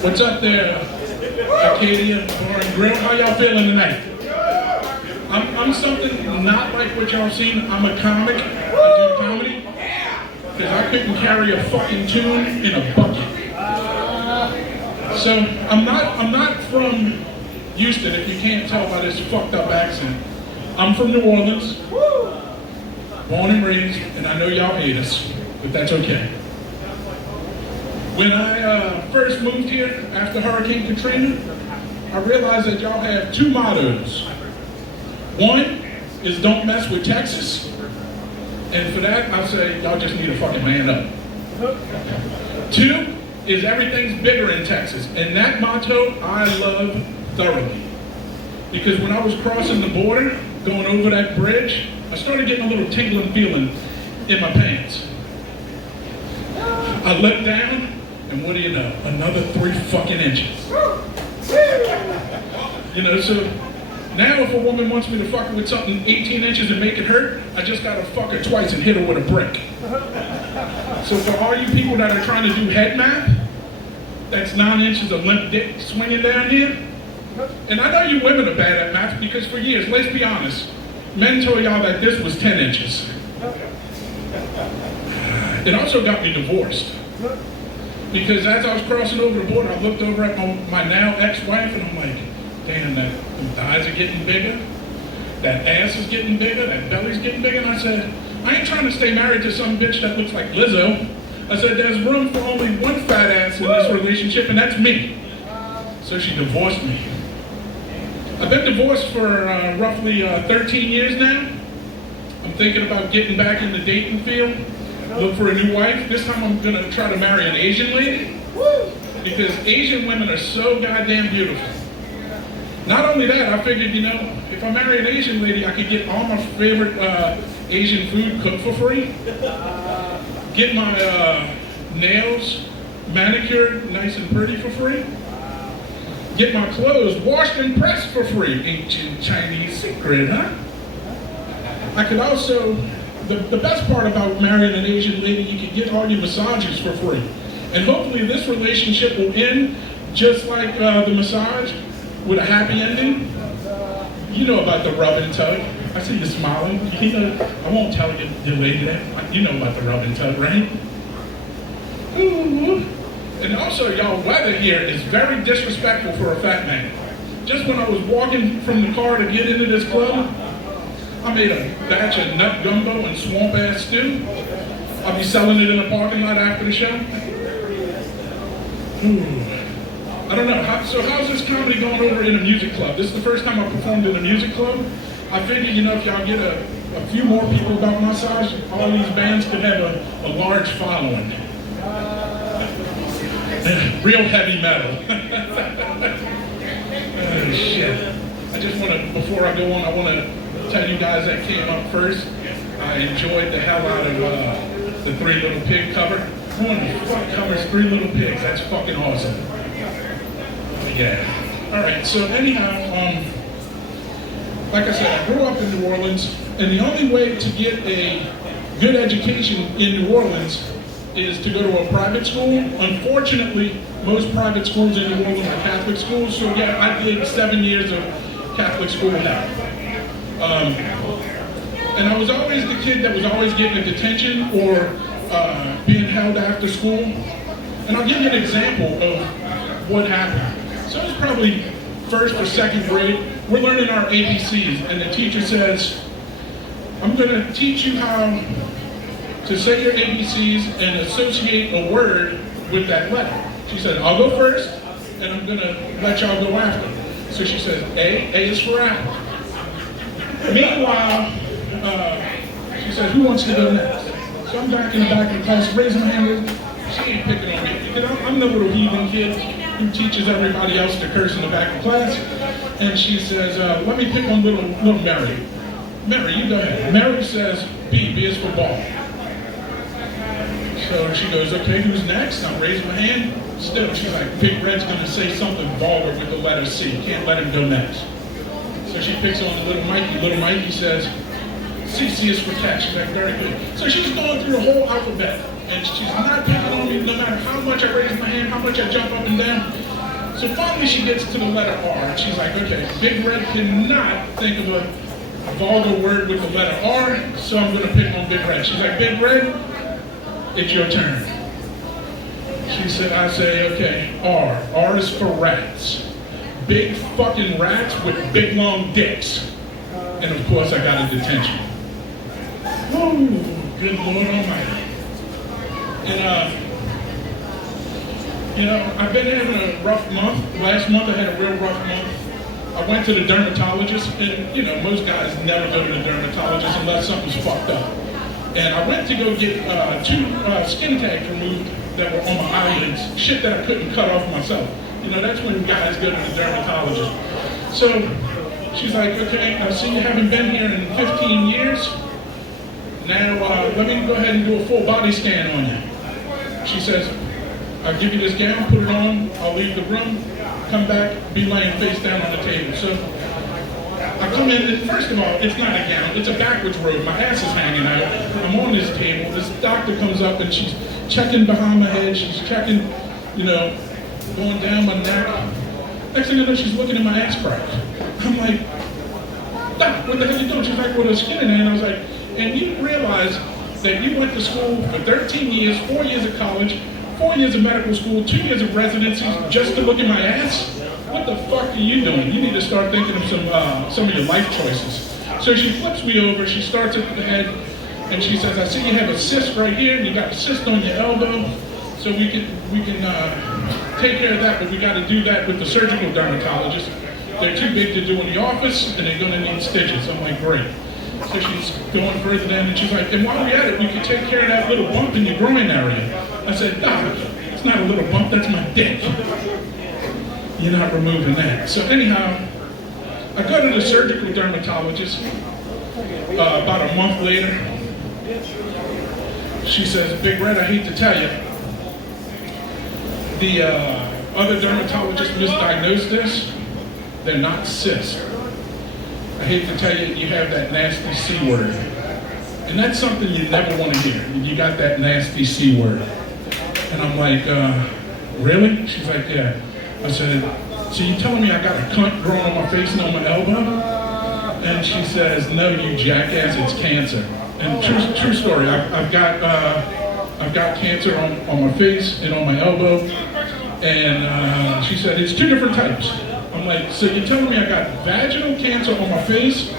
What's up there, Acadia Bar Grill? How y'all feeling tonight? I'm something not like what y'all seen. I'm a comic. I do comedy. Because I couldn't carry a fucking tune in a bucket. So I'm not from Houston, if you can't tell by this fucked up accent. I'm from New Orleans, born and raised, and I know y'all hate us, but that's okay. When I first moved here after Hurricane Katrina, I realized that y'all have two mottos. One is don't mess with Texas, and for that I say y'all just need to fucking man up. Two is everything's bigger in Texas, and that motto I love thoroughly. Because when I was crossing the border, going over that bridge, I started getting a little tingling feeling in my pants. I looked down, and what do you know? Another 3 fucking inches. You know, so now if a woman wants me to fuck her with something 18 inches and make it hurt, I just gotta fuck her twice and hit her with a brick. So for all you people that are trying to do head math, that's 9 inches of limp dick swinging down here. And I know you women are bad at math because for years, let's be honest, men told y'all that this was 10 inches. It also got me divorced. Because as I was crossing over the border, I looked over at my now ex-wife and I'm like, damn, them thighs are getting bigger, that ass is getting bigger, that belly's getting bigger. And I said, I ain't trying to stay married to some bitch that looks like Lizzo. I said, there's room for only one fat ass in this relationship, and that's me. So she divorced me. I've been divorced for roughly 13 years now. I'm thinking about getting back in the dating field, look for a new wife. This time I'm gonna try to marry an Asian lady, because Asian women are so goddamn beautiful. Not only that, I figured, you know, if I marry an Asian lady, I could get all my favorite Asian food cooked for free, get my nails manicured nice and pretty for free, get my clothes washed and pressed for free. Ancient Chinese secret, huh? I could also, the best part about marrying an Asian lady, you can get all your massages for free. And hopefully this relationship will end just like the massage, with a happy ending. You know about the rub and tug. I see you smiling. You know, I won't tell you, lady that. You know about the rub and tug, right? Ooh. And also, y'all, weather here is very disrespectful for a fat man. Just when I was walking from the car to get into this club, I made a batch of nut gumbo and swamp ass stew. I'll be selling it in a parking lot after the show. Ooh. I don't know, so how's this comedy going over in a music club? This is the first time I performed in a music club. I figured, you know, if y'all get a few more people about massage, all these bands could have a large following. Real heavy metal. Oh, shit. I just want to, before I go on, I want to tell you guys that came up first. I enjoyed the hell out of the 3 Little Pig cover. Who in the fuck covers 3 Little Pigs? That's fucking awesome. Yeah. All right. So anyhow, like I said, I grew up in New Orleans, and the only way to get a good education in New Orleans is to go to a private school. Unfortunately, most private schools in New Orleans are Catholic schools. So yeah, I did 7 years of Catholic school now. And I was always the kid that was always getting a detention or being held after school. And I'll give you an example of what happened. So it was probably 1st or 2nd grade. We're learning our ABCs, and the teacher says, I'm going to teach you how to say your ABCs and associate a word with that letter. She said, I'll go first, and I'm going to let y'all go after. So she says, A is for apple. Meanwhile, she said, who wants to go next? So I'm back in the back of the class, raising my hand. She ain't picking on me, because I'm the little heathen kid who teaches everybody else to curse in the back of class. And she says, let me pick on little Mary. Mary, you go ahead. Mary says, B is for ball. So she goes, okay, who's next? I'm raising my hand. Still, she's like, Big Red's gonna say something vulgar with the letter C. Can't let him go next. So she picks on little Mikey. Little Mikey says, C is for cat. She's like, very good. So she's going through the whole alphabet. And she's not picking on me no matter how much I raise my hand, how much I jump up and down. So finally she gets to the letter R, and she's like, okay, Big Red cannot think of a vulgar word with the letter R, so I'm gonna pick on Big Red. She's like, Big Red, it's your turn. She said, I say, okay, R. R is for rats. Big fucking rats with big long dicks. And of course I got a detention. Woo, good Lord Almighty. And I've been having a rough month. Last month I had a real rough month. I went to the dermatologist, and most guys never go to the dermatologist unless something's fucked up. And I went to go get 2 skin tags removed that were on my eyelids, shit that I couldn't cut off myself. That's when guys go to the dermatologist. So she's like, okay, I see you haven't been here in 15 years. Now let me go ahead and do a full body scan on you. She says, I'll give you this gown, put it on, I'll leave the room, come back, be laying face down on the table. So I come in, and first of all, it's not a gown, it's a backwards robe. My ass is hanging out. I'm on this table. This doctor comes up and she's checking behind my head. She's checking, going down my neck. Next thing I know, she's looking at my ass crack. I'm like, Doc, what the hell are you doing? She's like, well, the skin in there. And I was like, and you realize that you went to school for 13 years, 4 years of college, 4 years of medical school, 2 years of residency just to look at my ass? What the fuck are you doing? You need to start thinking of some of your life choices. So she flips me over, she starts at the head, and she says, I see you have a cyst right here, and you got a cyst on your elbow, so we can take care of that, but we got to do that with the surgical dermatologist. They're too big to do in the office, and they're going to need stitches. I'm like, great. So she's going further down, and she's like, and while we're at it, we can take care of that little bump in your groin area. I said, Doc, it's not a little bump, that's my dick. You're not removing that. So anyhow, I go to the surgical dermatologist about a month later. She says, Big Red, I hate to tell you, the other dermatologist misdiagnosed this. They're not cysts. I hate to tell you, you have that nasty C word. And that's something you never want to hear. You got that nasty C word. And I'm like, really? She's like, yeah. I said, so you telling me I got a cunt growing on my face and on my elbow? And she says, no, you jackass, it's cancer. And true story, I've got cancer on my face and on my elbow. And she said, it's 2 different types. I'm like, so you're telling me I got vaginal cancer on my face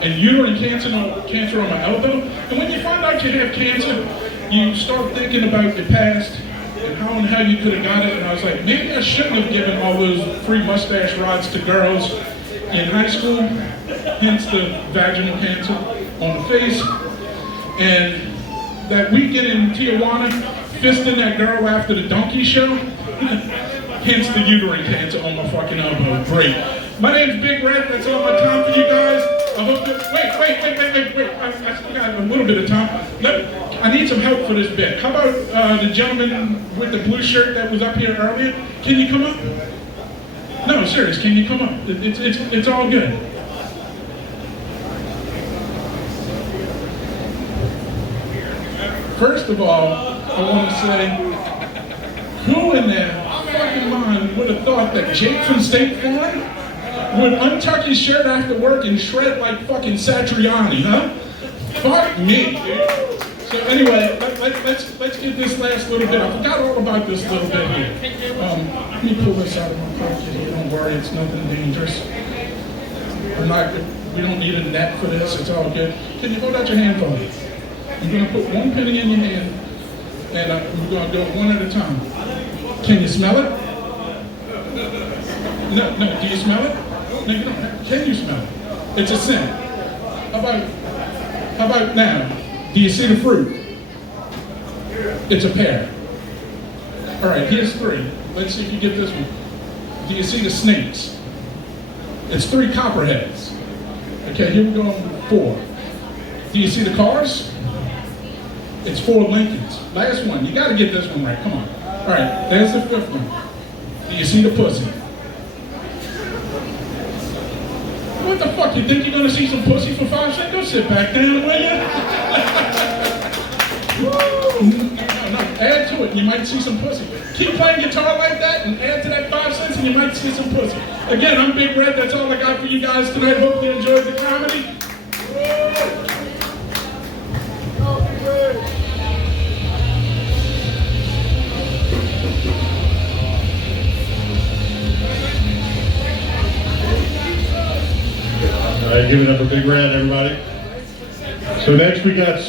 and uterine cancer on my elbow? And when you find out you have cancer, you start thinking about your past and how you could have got it. And I was like, maybe I shouldn't have given all those free mustache rods to girls in high school, hence the vaginal cancer on the face. And that weekend in Tijuana, fisting that girl after the donkey show, hence the uterine cancer on my fucking elbow. Great. My name's Big Red. That's all my time for you guys. I hope that, wait. I still got a little bit of time. I need some help for this bit. How about the gentleman with the blue shirt that was up here earlier? Can you come up? No, serious, can you come up? It's all good. First of all, I want to say, who in their fucking mind would have thought that Jake from State Farm would untuck his shirt after work and shred like fucking Satriani, huh? Fuck me, dude. So anyway, let's get this last little bit. I forgot all about this little bit here. Let me pull this out of my pocket here. Don't worry, it's nothing dangerous. We don't need a net for this. It's all good. Can you hold out your hand for me? I'm gonna put 1 penny in your hand, and we're gonna go one at a time. Can you smell it? No. Do you smell it? No, you don't. Can you smell it? It's a scent. How about now? Do you see the fruit? It's a pear. All right, here's 3. Let's see if you get this one. Do you see the snakes? It's 3 copperheads. Okay, here we go on 4. Do you see the cars? It's 4 Lincolns. Last one, you gotta get this one right, come on. All right, there's the 5th one. Do you see the pussy? What the fuck, you think you're gonna see some pussy for 5 seconds? Go sit back down, will you? No, add to to it and you might see some pussy. Keep playing guitar like that and add to that 5 cents and you might see some pussy. Again, I'm Big Red. That's all I got for you guys tonight. Hope you enjoyed the comedy. All right, give it up for Big Red, everybody. So next we got